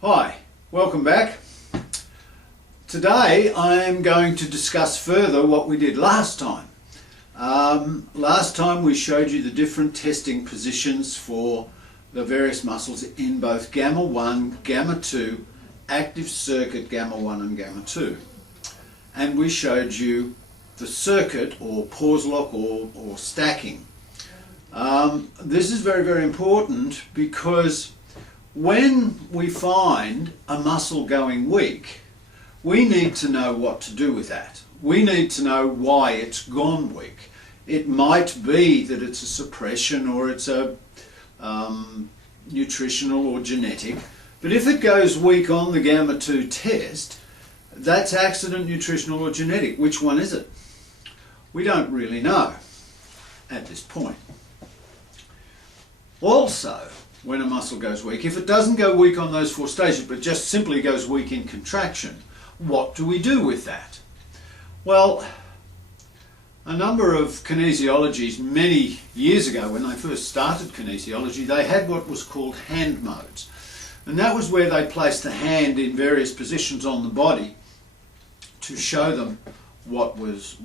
Hi, welcome back. Today I am going to discuss further what we did last time. Last time we showed you the different testing positions for the various muscles in both gamma 1, gamma 2, active circuit gamma 1 and gamma 2. And we showed you the circuit or pause lock or stacking. This is very, very important because when we find a muscle going weak, we need to know what to do with that. We need to know why it's gone weak. It might be that it's a suppression or it's a nutritional or genetic, but if it goes weak on the gamma 2 test, that's accident, nutritional or genetic. Which one is it? We don't really know at this point. Also, when a muscle goes weak, if it doesn't go weak on those four stages but just simply goes weak in contraction, what do we do with that? Well, a number of kinesiologies many years ago, when they first started kinesiology, they had what was called hand modes, and that was where they placed the hand in various positions on the body to show them what was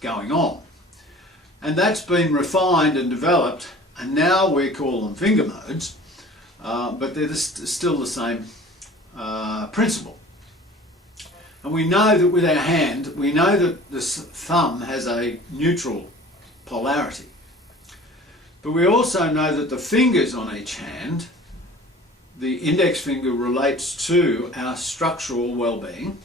going on. And that's been refined and developed, and now we call them finger modes, but they're still the same principle. And we know that with our hand, we know that the thumb has a neutral polarity. But we also know that the fingers on each hand, the index finger relates to our structural well-being,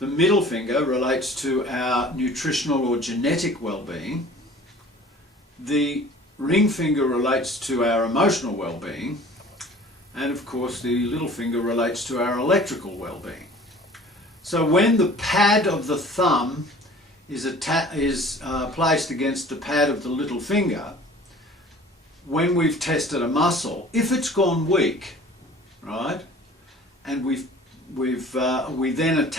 the middle finger relates to our nutritional or genetic well-being, the ring finger relates to our emotional well-being, and of course the little finger relates to our electrical well-being. So when the pad of the thumb is placed against the pad of the little finger, when we've tested a muscle, if it's gone weak, right, and we then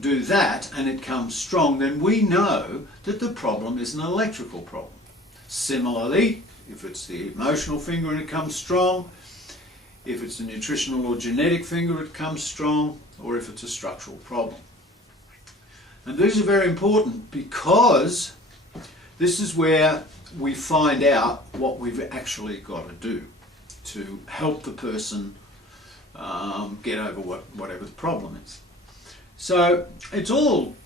do that and it comes strong, then we know that the problem is an electrical problem. Similarly, if it's the emotional finger and it comes strong, if it's a nutritional or genetic finger it comes strong, or if it's a structural problem. And these are very important because this is where we find out what we've actually got to do to help the person get over whatever the problem is. So it's all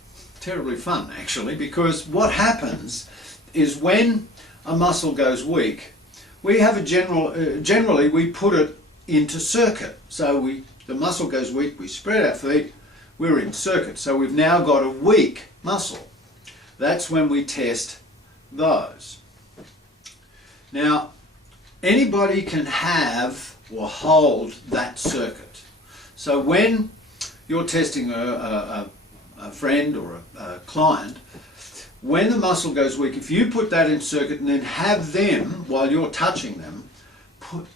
terribly fun actually, because what happens is when a muscle goes weak, we have generally we put it into circuit. So the muscle goes weak, we spread our feet, we're in circuit. So we've now got a weak muscle. That's when we test those. Now, anybody can have or hold that circuit. So when you're testing a friend or a client, when the muscle goes weak, if you put that in circuit and then have them, while you're touching them,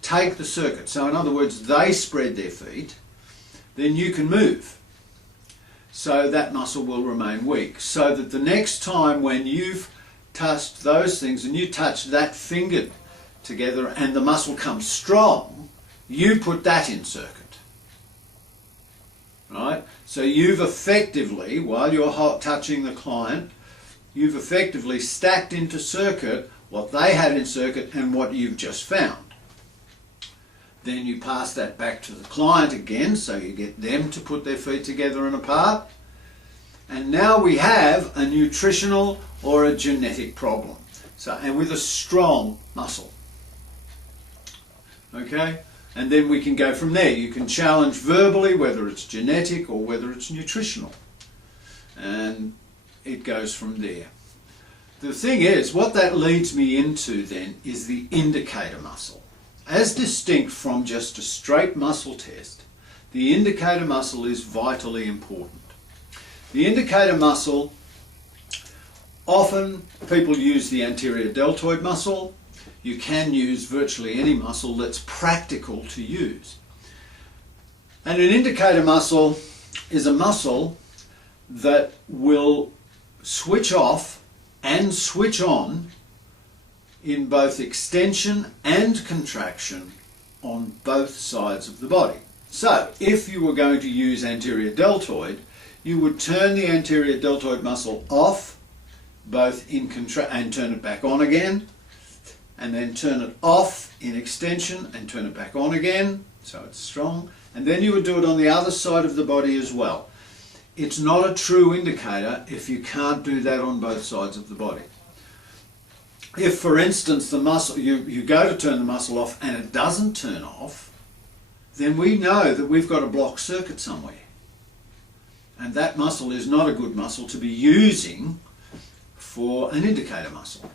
take the circuit. So in other words, they spread their feet, then you can move. So that muscle will remain weak. So that the next time when you've touched those things and you touch that finger together and the muscle comes strong, you put that in circuit. Right? So you've effectively, while you're touching the client, you've effectively stacked into circuit what they had in circuit and what you've just found. Then you pass that back to the client again, so you get them to put their feet together and apart. And now we have a nutritional or a genetic problem. So, and with a strong muscle. Okay? And then we can go from there. You can challenge verbally whether it's genetic or whether it's nutritional. And it goes from there. The thing is, what that leads me into then is the indicator muscle. As distinct from just a straight muscle test, the indicator muscle is vitally important. The indicator muscle, often people use the anterior deltoid muscle. You can use virtually any muscle that's practical to use. And an indicator muscle is a muscle that will switch off and switch on in both extension and contraction on both sides of the body. So if you were going to use anterior deltoid, you would turn the anterior deltoid muscle off, both in and turn it back on again, and then turn it off in extension and turn it back on again, so it's strong, and then you would do it on the other side of the body as well. It's not a true indicator if you can't do that on both sides of the body. If, for instance, the muscle, you go to turn the muscle off and it doesn't turn off, then we know that we've got a blocked circuit somewhere. And that muscle is not a good muscle to be using for an indicator muscle.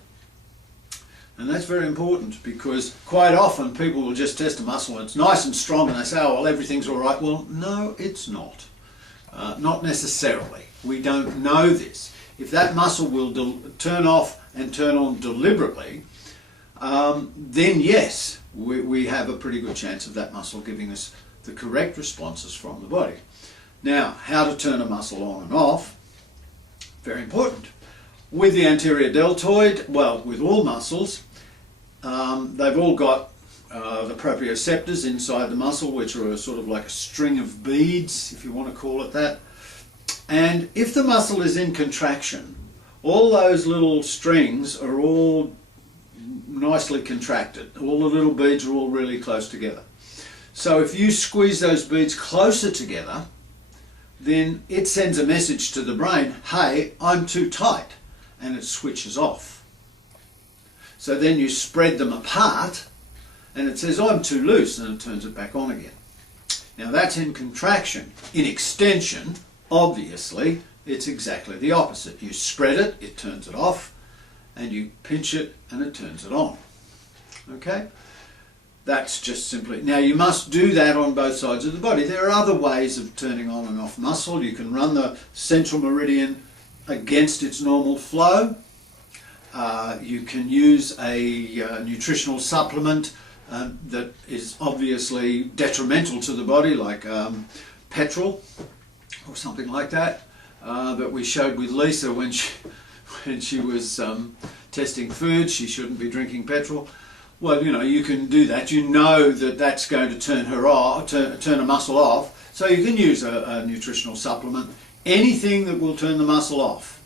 And that's very important, because quite often people will just test a muscle and it's nice and strong and they say, oh, well, everything's all right. Well, no, it's not. Not necessarily. We don't know this. If that muscle will turn off and turn on deliberately, then yes, we have a pretty good chance of that muscle giving us the correct responses from the body. Now, how to turn a muscle on and off, very important. With the anterior deltoid, well, with all muscles, they've all got the proprioceptors inside the muscle, which are sort of like a string of beads, if you want to call it that. And if the muscle is in contraction, all those little strings are all nicely contracted. All the little beads are all really close together. So if you squeeze those beads closer together, then it sends a message to the brain, hey, I'm too tight, and it switches off. So then you spread them apart, and it says, I'm too loose, and it turns it back on again. Now that's in contraction. In extension, obviously, it's exactly the opposite. You spread it, it turns it off, and you pinch it, and it turns it on. Okay? That's just simply... Now you must do that on both sides of the body. There are other ways of turning on and off muscle. You can run the central meridian against its normal flow. You can use a nutritional supplement that is obviously detrimental to the body, like petrol or something like that, that we showed with Lisa when she was testing food. She shouldn't be drinking petrol. Well, you know, you can do that. You know that that's going to turn her off, turn a muscle off. So you can use a nutritional supplement, anything that will turn the muscle off.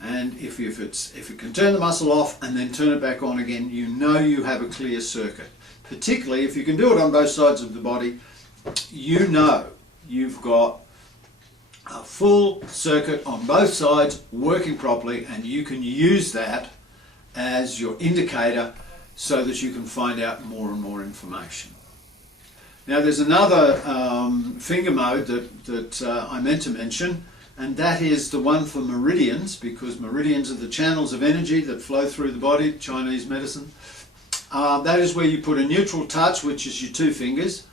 And if it can turn the muscle off and then turn it back on again, you know you have a clear circuit. Particularly if you can do it on both sides of the body, you know you've got a full circuit on both sides working properly, and you can use that as your indicator so that you can find out more and more information. Now there's another finger mode that I meant to mention, and that is the one for meridians, because meridians are the channels of energy that flow through the body, Chinese medicine. That is where you put a neutral touch, which is your two fingers,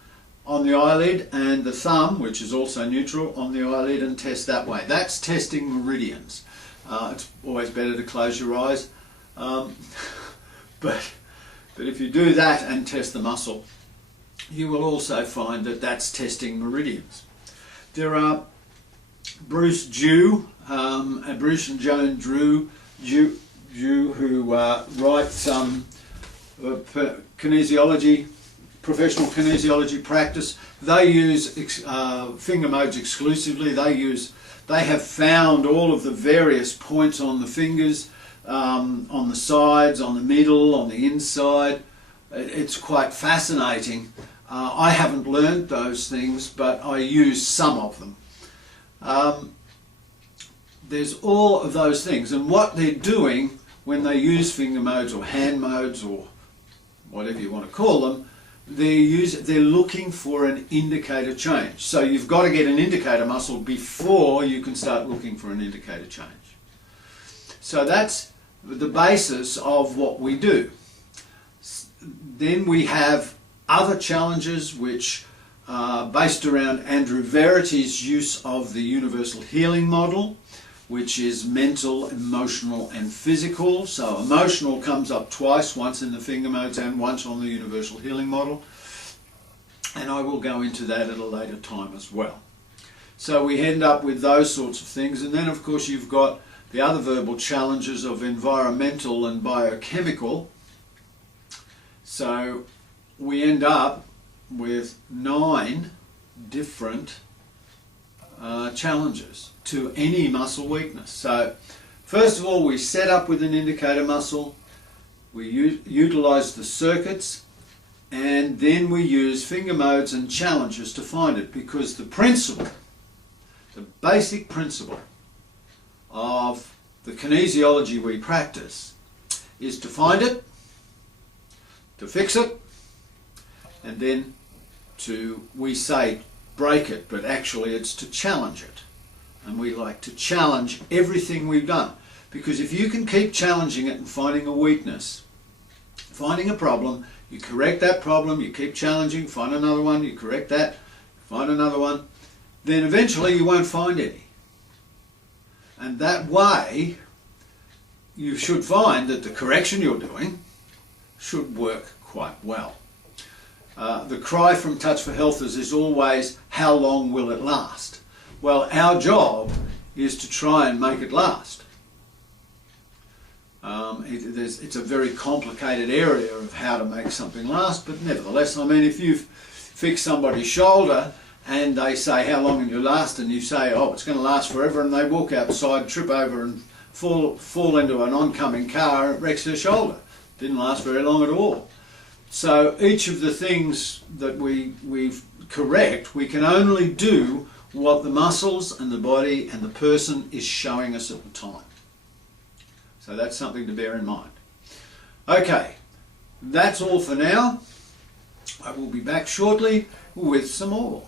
on the eyelid, and the thumb, which is also neutral, on the eyelid, and test that way. That's testing meridians. It's always better to close your eyes. But if you do that and test the muscle, you will also find that that's testing meridians. There are Bruce Dew, Bruce and Joan Dew, who write kinesiology, professional kinesiology practice. They use finger modes exclusively. They have found all of the various points on the fingers, on the sides, on the middle, on the inside. It's quite fascinating. I haven't learned those things, but I use some of them. There's all of those things, and what they're doing when they use finger modes or hand modes or whatever you want to call them, they're looking for an indicator change. So you've got to get an indicator muscle before you can start looking for an indicator change. So that's the basis of what we do. Then we have other challenges which are based around Andrew Verity's use of the universal healing model, which is mental, emotional and physical. So emotional comes up twice, once in the finger modes and once on the universal healing model. And I will go into that at a later time as well. So we end up with those sorts of things. And then of course you've got the other verbal challenges of environmental and biochemical. So we end up with 9 different challenges to any muscle weakness. So first of all, we set up with an indicator muscle, we utilize the circuits, and then we use finger modes and challenges to find it, because the principle, the basic principle of the kinesiology we practice is to find it, to fix it, and then we say break it, but actually it's to challenge it. And we like to challenge everything we've done, because if you can keep challenging it and finding a weakness, finding a problem, you correct that problem, you keep challenging, find another one, you correct that, find another one, then eventually you won't find any. And that way you should find that the correction you're doing should work quite well. The cry from Touch for Healthers is always, how long will it last? Well, our job is to try and make it last. It's a very complicated area of how to make something last, but nevertheless, I mean, if you fix somebody's shoulder and they say, how long will you last? And you say, oh, it's going to last forever, and they walk outside, trip over and fall into an oncoming car, and it wrecks their shoulder. Didn't last very long at all. So each of the things that we correct, we can only do what the muscles and the body and the person is showing us at the time. So that's something to bear in mind. Okay, that's all for now. I will be back shortly with some more.